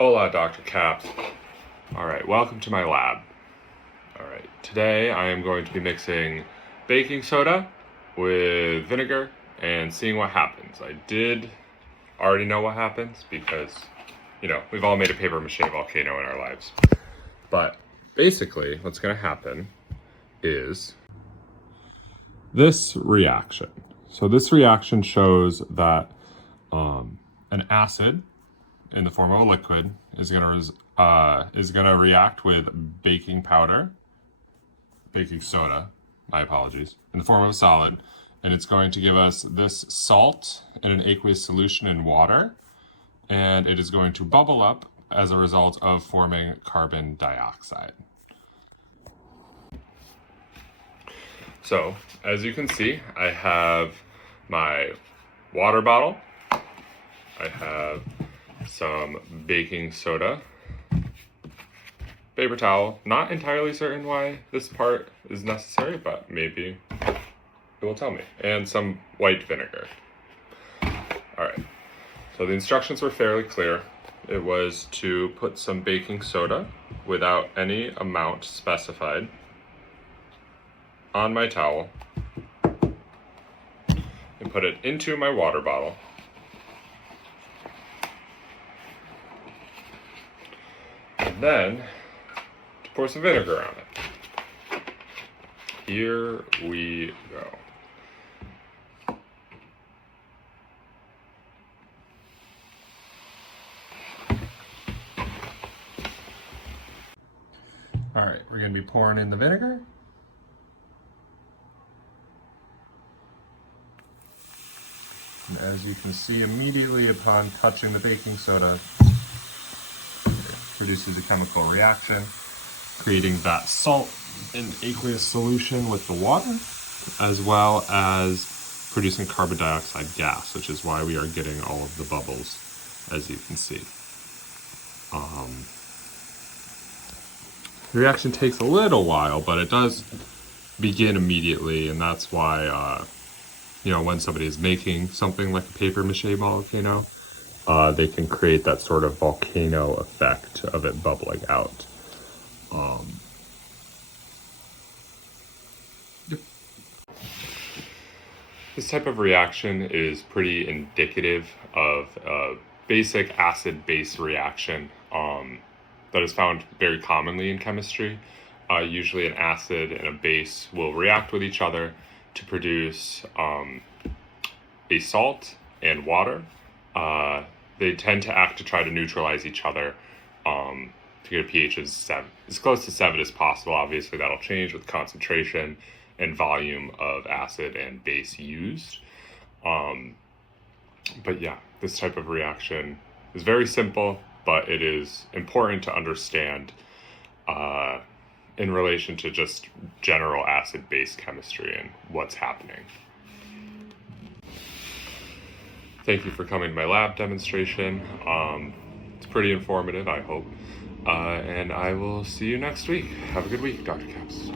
Hola, Dr. Caps. All right, welcome to my lab. All right, today I am going to be mixing baking soda with vinegar and seeing what happens. I did already know what happens because, we've all made a paper mache volcano in our lives. But basically, what's going to happen is this reaction. So this reaction shows that an acid in the form of a liquid is gonna react with baking soda, my apologies, in the form of a solid, and it's going to give us this salt in an aqueous solution in water, and it is going to bubble up as a result of forming carbon dioxide. So, as you can see, I have my water bottle, I have some baking soda, paper towel. Not entirely certain why this part is necessary, but maybe it will tell me. And some white vinegar. Alright, so the instructions were fairly clear. It was to put some baking soda without any amount specified on my towel and put it into my water bottle. And then to pour some vinegar on it. Here we go. All right, we're going to be pouring in the vinegar. And as you can see, immediately upon touching the baking soda, produces a chemical reaction, creating that salt in aqueous solution with the water, as well as producing carbon dioxide gas, which is why we are getting all of the bubbles, as you can see. The reaction takes a little while, but it does begin immediately, and that's why, when somebody is making something like a paper mache volcano, they can create that sort of volcano effect of it bubbling out. Yep. This type of reaction is pretty indicative of a basic acid-base reaction that is found very commonly in chemistry. Usually an acid and a base will react with each other to produce a salt and water. They tend to act to try to neutralize each other to get a pH of 7, as close to 7 as possible. Obviously, that'll change with concentration and volume of acid and base used. But yeah, this type of reaction is very simple, but it is important to understand in relation to just general acid-base chemistry and what's happening. Thank you for coming to my lab demonstration. It's pretty informative, I hope. And I will see you next week. Have a good week, Dr. Caps.